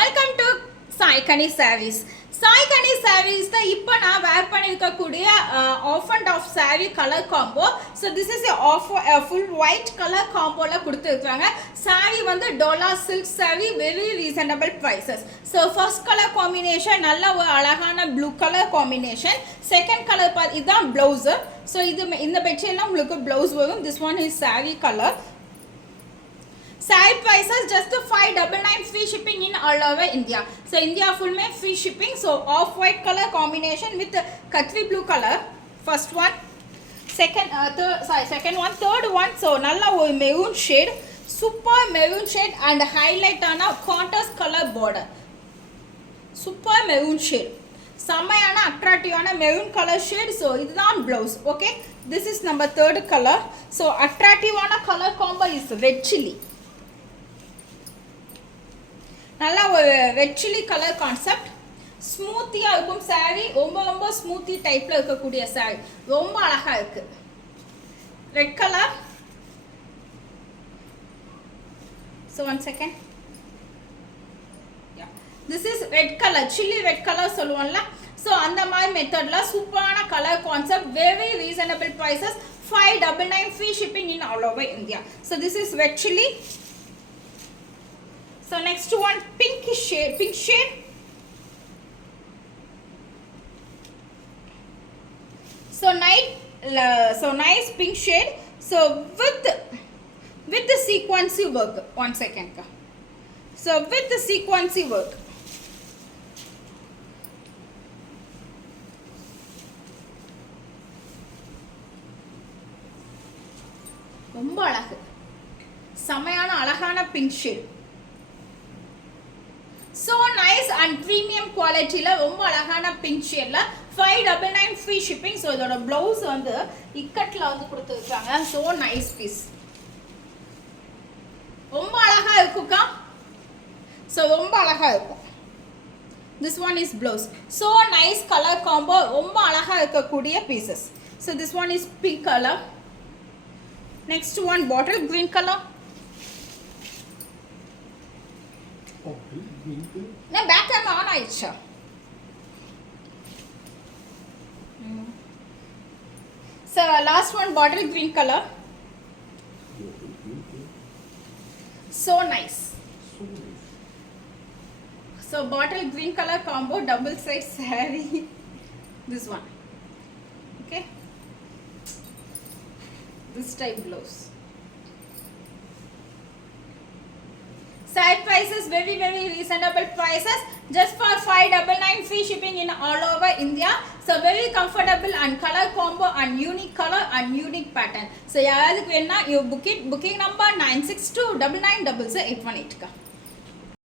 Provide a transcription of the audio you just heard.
Welcome to Saikani Sarees. Saikani Sarees தான் இப்போ நான் வேர் பண்ணியிருக்கக்கூடிய half and half sari colour combo. So this is full white colour காம்போவில் கொடுத்துருக்காங்க. சாரீ வந்து dola silk sari, very reasonable prices. So first colour combination நல்ல ஒரு அழகான blue colour combination. Second colour இதுதான் ப்ளவுஸு. ஸோ இந்த பெட்ஷீட்லாம் உங்களுக்கு ப்ளவுஸ் வரும். This one is sari colour. Side prices just 599 free shipping in all over India. So India full में free shipping. So off white color combination with kutri blue color. First one, second one, third one. So nalla ஒரு maroon shade, super maroon shade and highlight ஆன contrast color border. Super maroon shade. செம்மையான அட்ராக்டிவான maroon colour shade. So இதுதான் blouse. Okay, this is number third colour. So அட்ராக்டிவான colour combo is red chilli. நல்லா ஒரு red chilli colour concept. ஸ்மூத்தியாக இருக்கும் சாரீ. ரொம்ப ஸ்மூத்தி டைப்பில் இருக்கக்கூடிய சாரீ ரொம்ப அழகாக இருக்குது. Red colour. So one second. This is red colour, chilli red colour சொல்லுவோம்ல. ஸோ அந்த மாதிரி மெத்தடில் சூப்பரான colour concept, very reasonable prices, 599 free shipping in all over India. So this is red chilli. So next one, pink shade. So nice pink shade. So with the sequencey work. One second. So with the sequencey work. ரொம்ப அழகு, செமையான அழகான pink shade. So nice and premium quality la ரொம்ப அழகான பிங்க் ஷேட்ல 599 free shipping. So இதோட ப்ளவுஸ் வந்து இக்கட்ல வந்து கொடுத்துருக்காங்க. So nice piece, ரொம்ப அழகா இருக்குக்கா. So ரொம்ப அழகா இருக்கும். This one is blouse. So nice color combo, ரொம்ப அழகா இருக்கக்கூடிய pieces. So this one is pink color. Next one, bottle green color. ना बैक कैमरा ऑन आइच्छा. So last one, bottle green color. So nice. So bottle green color combo, double side saree. This one. Okay. This type blouse. Side prices, very reasonable prices, just for 599 free shipping in all over India. So very comfortable and color combo and unique color and unique pattern. So yaradhukku venna you book it. Booking number 9629900818 ka.